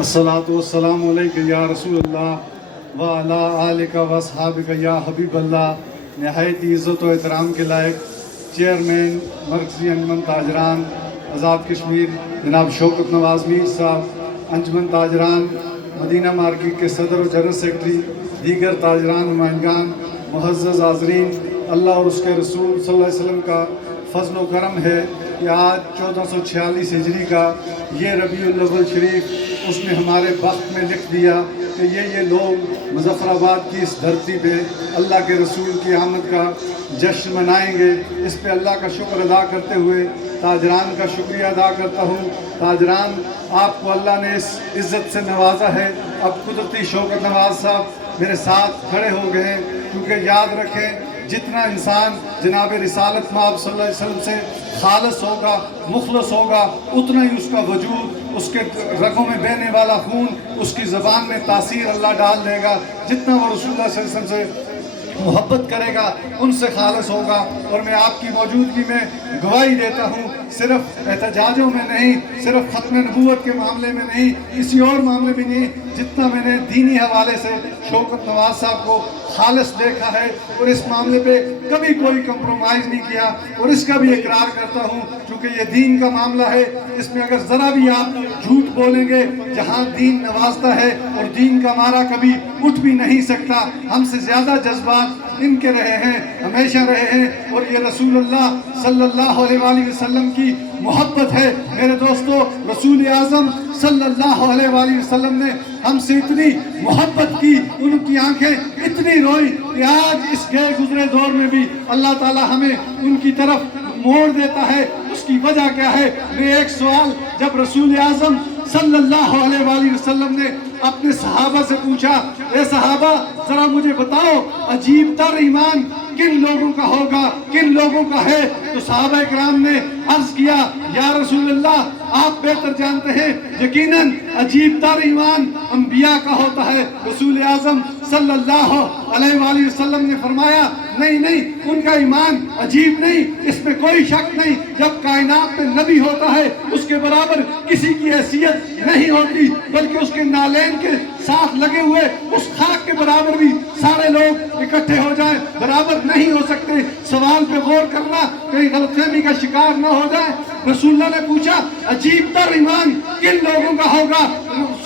الصلاۃ والسلام علیک یا رسول اللہ وعلی آلک و اصحابک یا حبیب اللہ۔ نہایت عزت و احترام کے لائق چیئرمین مرکزی انجمن تاجران آزاد کشمیر جناب شوکت نواز میر صاحب، انجمن تاجران مدینہ مارکیٹ کے صدر و جنرل سیکرٹری، دیگر تاجران نمائندگان، معزز حاضرین، اللہ اور اس کے رسول صلی اللہ علیہ وسلم کا فضل و کرم ہے کہ آج 1446 ہجری کا یہ ربیع الاول شریف اس نے ہمارے وقت میں لکھ دیا کہ یہ لوگ مظفر آباد کی اس دھرتی پہ اللہ کے رسول کی آمد کا جشن منائیں گے۔ اس پہ اللہ کا شکر ادا کرتے ہوئے تاجران کا شکریہ ادا کرتا ہوں۔ تاجران، آپ کو اللہ نے اس عزت سے نوازا ہے۔ اب قدرتی شوکت نواز صاحب میرے ساتھ کھڑے ہو گئے ہیں، کیونکہ یاد رکھیں جتنا انسان جناب رسالت مآب صلی اللہ علیہ وسلم سے خالص ہوگا، مخلص ہوگا، اتنا ہی اس کا وجود، اس کے رگوں میں بہنے والا خون، اس کی زبان میں تاثیر اللہ ڈال دے گا۔ جتنا وہ رسول اللہ صلی اللہ علیہ وسلم سے محبت کرے گا، ان سے خالص ہوگا۔ اور میں آپ کی موجودگی میں گواہی دیتا ہوں، صرف احتجاجوں میں نہیں، صرف ختم نبوت کے معاملے میں نہیں، کسی اور معاملے میں نہیں، جتنا میں نے دینی حوالے سے شوکت نواز صاحب کو خالص دیکھا ہے اور اس معاملے پہ کبھی کوئی کمپرومائز نہیں کیا، اور اس کا بھی اقرار کرتا ہوں کیونکہ یہ دین کا معاملہ ہے۔ اس میں اگر ذرا بھی آپ جھوٹ بولیں گے، جہاں دین نوازتا ہے اور دین کا مارا کبھی اٹھ بھی نہیں سکتا۔ ہم سے زیادہ جذبات ان کے رہے ہیں، ہمیشہ رہے ہیں، اور یہ رسول اللہ صلی اللہ علیہ وآلہ وسلم کی محبت ہے۔ میرے دوستو، رسول اعظم صلی اللہ علیہ وآلہ وسلم نے ہم سے اتنی محبت کی، ان کی آنکھیں اتنی روئی کہ آج اس گئے گزرے دور میں بھی اللہ تعالی ہمیں ان کی طرف موڑ دیتا ہے۔ اس کی وجہ کیا ہے؟ میں ایک سوال جب رسول اعظم صلی اللہ علیہ وآلہ وسلم نے اپنے صحابہ سے پوچھا، اے صحابہ ذرا مجھے بتاؤ عجیب تر ایمان کن لوگوں کا ہوگا، کن لوگوں کا ہے؟ تو صحابہ کرام نے عرض کیا، یا رسول اللہ آپ بہتر جانتے ہیں، یقیناً عجیب تر ایمان انبیاء کا ہوتا ہے۔ رسول اعظم صلی اللہ علیہ وآلہ وسلم نے فرمایا، نہیں، ان کا ایمان عجیب نہیں، اس میں کوئی شک نہیں۔ جب کائنات میں نبی ہوتا ہے، اس کے برابر کسی کی حیثیت نہیں ہوتی، بلکہ اس کے نالین کے ساتھ لگے ہوئے اس خاک کے برابر بھی سارے لوگ اکٹھے ہو جائیں برابر نہیں ہو سکتے۔ سوال پہ غور کرنا، کہیں غلط فہمی کا شکار نہ ہو جائے۔ رسول اللہ نے پوچھا عجیب تر ایمان کن لوگوں کا ہوگا؟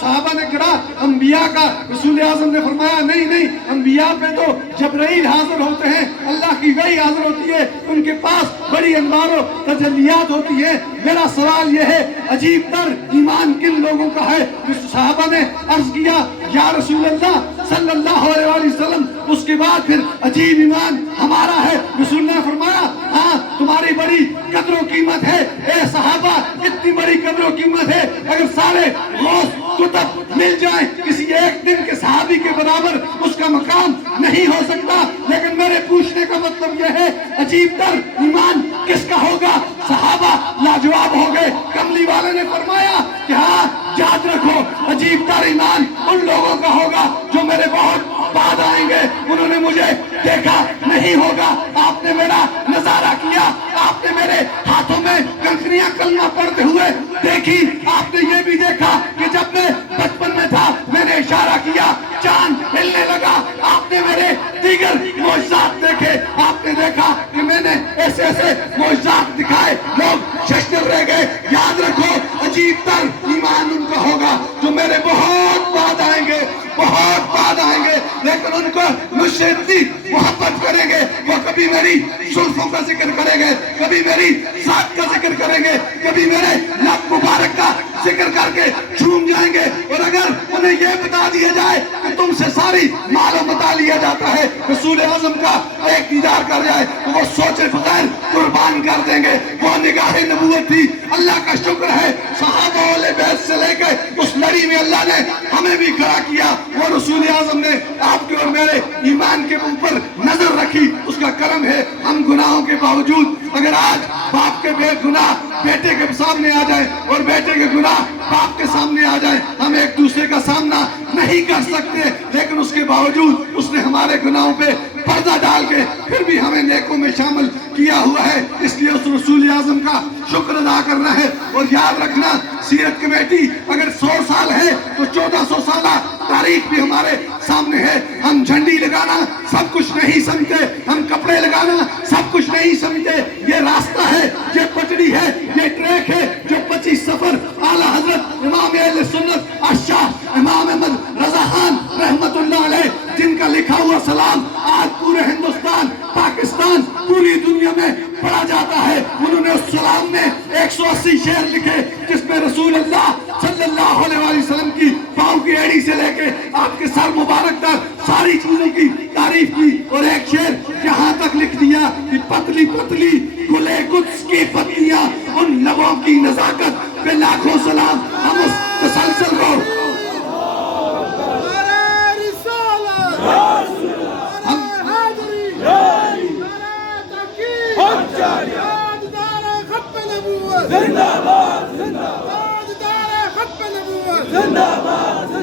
صحابہ نے کہا انبیاء کا۔ رسول اعظم نے فرمایا نہیں، انبیاء پہ تو جبرائیل حاضر ہوتے ہیں، اللہ کی وحی حاضر ہوتی ہے، ان کے پاس بڑی انوار و تجلیات ہوتی ہے۔ میرا سوال یہ ہے عجیب تر ایمان کن لوگوں کا ہے؟ صحابہ نے عرض کیا، یا رسول اللہ صلی اللہ علیہ وآلہ وسلم اس کے بعد پھر عجیب ایمان ہمارا ہے۔ رسول اللہ نے فرمایا، ہاں تمہاری بڑی قدر و قیمت ہے۔ اے صحابہ اتنی بڑی قدر و قیمت ہے، اگر سارے غوث کتب مل جائیں کسی ایک دن کے صحابی کے برابر اس کا مقام نہیں ہو سکتا۔ لیکن میرے پوچھنے کا مطلب یہ ہے عجیب تر ایمان کس کا ہوگا؟ صحابہ لاجواب ہو گئے۔ کملی والے نے فرمایا کہ ہاں یاد رکھو عجیب تر ایمان ان لوگوں کا ہوگا جو میرے بہت بعد آئیں گے۔ انہوں نے مجھے دیکھا نہیں ہوگا، آپ نے میرا نظارہ کیا، آپ نے میرے ہاتھوں میں کنکریاں کلمہ پڑھتے ہوئے دیکھی، آپ نے یہ بھی دیکھا کہ جب میں بچپن میں تھا میں نے اشارہ کیا چاند ہلنے لگا، آپ نے میرے دیگر معجزات دیکھے، آپ نے دیکھا کہ میں نے ایسے معجزات دکھائے، لوگ ششدر رہ گئے۔ یاد رکھو عجیب تر ایمان ان کا ہوگا جو میرے بہت بعد آئیں گے، بہت بعد آئیں گے، لیکن ان کو مجھ سے اتنی محبت کریں گے، وہ کبھی میری زلفوں کا ذکر کریں گے، کبھی میری ذات کا ذکر کریں گے، کبھی میرے لب مبارک کا ذکر کر کے جھوم جائیں گے۔ اور اگر انہیں یہ بتا دیا جائے کہ تم سے ساری مال و متا لیا جاتا ہے، رسول اعظم کا ایک دیدار کر جائے تو وہ سوچے بغیر قربان کر دیں گے۔ وہ نگاہ نبوت تھی۔ اللہ کا شکر ہے صحابہ والے بیت سے لے کے اس لڑی میں اللہ نے ہمیں بھی کھڑا کیا۔ وہ رسول اعظم نے آپ کے اور میرے ایمان کے اوپر نظر رکھی، اس کا کرم ہے۔ ہم گناہوں کے باوجود اگر آج باپ کے بے گناہ بیٹے کے سامنے آ جائے اور بیٹے کے گناہ باپ کے سامنے آ جائے، ہم ایک دوسرے کا سامنا نہیں کر سکتے، لیکن اس کے باوجود اس نے ہمارے گناہوں پہ پردہ ڈال کے پھر بھی ہمیں نیکوں میں شامل کیا ہوا ہے. اس لیے اس رسول اعظم کا شکر ادا کرنا ہے. اور یاد رکھنا سیرت کمیٹی اگر 100 سال ہے تو 1400 سالہ تاریخ بھی ہمارے سامنے ہے. ہم جھنڈی لگانا سب کچھ نہیں سمجھتے, ہم کپڑے لگانا سب کچھ نہیں سمجھتے. یہ راستہ ہے, یہ پٹڑی ہے, یہ ٹریک ہے جو 25 سفر اعلیٰ حضرت امام اہل سنت الشاہ امام احمد رضا خان رحمت اللہ علیہ, جن کا لکھا ہوا سلام آج پورے ہندوستان, پاکستان, پوری دنیا میں پڑھا جاتا ہے. انہوں نے اس سلام میں 180 شعر لکھے جس میں رسول اللہ صلی اللہ علیہ وسلم کی پاؤں کی ایڑی سے لے کے آپ کے سر مبارک تک ساری چیزوں کی تعریف کی. اور ایک شعر یہاں تک لکھ دیا کہ پتلی پتلی گلے قدس کی پتلیاں, ان لبوں کی نزاکت پہ لاکھوں سلام. ہم اس تسلسل کو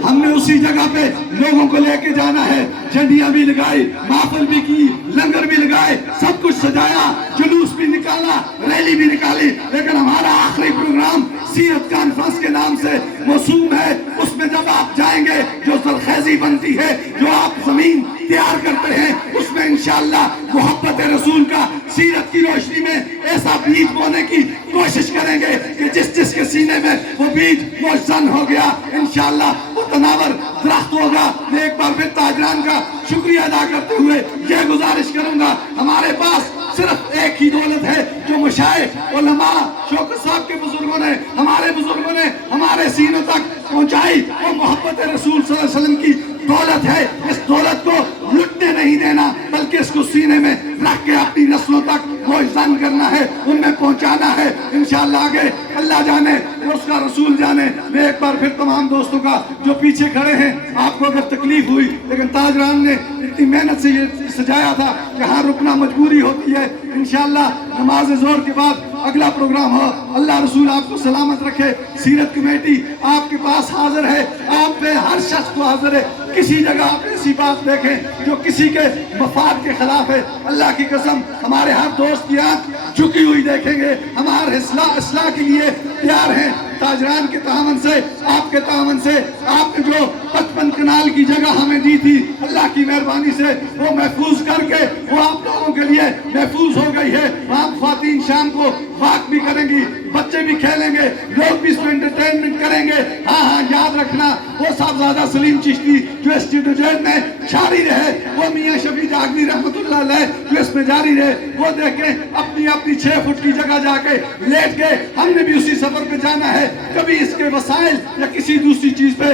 ہم نے اسی جگہ پہ لوگوں کو لے کے جانا ہے. جھنڈیاں بھی لگائی, محفل بھی کی, لنگر بھی لگائے, سب کچھ سجایا, جلوس بھی نکالا, ریلی بھی نکالی. لیکن ہمارا آخری پروگرام سیرت کانفرنس کے نام سے موسوم ہے. اس میں جب آپ جائیں گے جو سرخیزی بنتی ہے, جو آپ زمین تیار کرتے ہیں, اس میں انشاءاللہ محبت رسول کا سیرت کی روشنی میں ایسا بیج بونے کی کوشش کریں گے کہ جس کے سینے میں وہ بیج موجزن ہو گیا انشاءاللہ وہ تناور درخت ہوگا. میں ایک بار پھر تاجران کا شکریہ ادا کرتے ہوئے یہ گزارش کروں گا, ہمارے پاس صرف ایک ہی دولت ہے جو مشائخ علماء شوکت صاحب کے بزرگوں نے, ہمارے بزرگوں نے ہمارے سینوں تک پہنچائی, وہ محبت رسول صلی اللہ علیہ وسلم کی دولت ہے. اس دولت کو لٹنے نہیں دینا بلکہ اس کو سینے میں رکھ کے اپنی نسلوں تک موجزن کرنا ہے, ان میں پہنچانا ہے. انشاءاللہ آگے اللہ جانے اس کا رسول جانے. میں ایک بار پھر تمام دوستوں کا جو پیچھے کھڑے ہیں, آپ کو اگر تکلیف ہوئی لیکن تاجران نے اتنی محنت سے یہ سجایا تھا کہ ہاں رکنا مجبوری ہوتی ہے. انشاءاللہ نماز ظہر کے بعد اگلا پروگرام ہو. اللہ رسول آپ کو سلامت رکھے. سیرت کمیٹی آپ کے پاس حاضر ہے, آپ پہ ہر شخص کو حاضر ہے. کسی جگہ آپ ایسی بات دیکھیں جو کسی کے مفاد کے خلاف ہے, اللہ کی قسم ہمارے ہر دوست کی آنکھ جھکی ہوئی دیکھیں گے. ہمارے اصلاح کے لیے تیار ہیں. تاجران کے تعاون سے, آپ کے تعاون سے, آپ نے جو 55 کنال کی جگہ ہمیں دی تھی, اللہ کی مہربانی سے وہ محفوظ کر کے وہ آپ لوگوں کے لیے محفوظ ہو گئی ہے. ہم خواتین شام کو واک بھی کریں گی, بچے بھی کھیلیں گے, لوگ بھی اس میں انٹرٹینمنٹ کریں گے. ہاں یاد رکھنا وہ صاحبزادہ سلیم چشتی جو اسٹوڈنٹ میں جاری رہے, وہ میاں شفیع جاگنی رحمت اللہ علیہ جو اس میں جاری رہے, وہ دیکھیں اپنی 6 فٹ کی جگہ جا کے لیٹ کے. ہم نے بھی اسی سفر پہ جانا ہے. کبھی اس کے وسائل یا کسی دوسری چیز پہ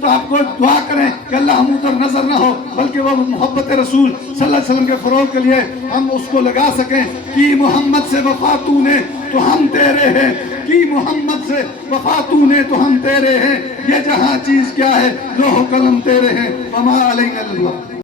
تو آپ کو دعا کریں کہ اللہ ہم ادھر نظر نہ ہو, بلکہ وہ محبت رسول صلی اللہ علیہ وسلم کے فروغ کے لیے ہم اس کو لگا سکیں. کہ محمد سے وفا تو نے تو ہم تیرے ہیں, کی محمد سے وفا تو نے تو ہم تیرے ہیں, یہ جہاں چیز کیا ہے لوح و قلم تیرے ہیں. وما علینا اللہ.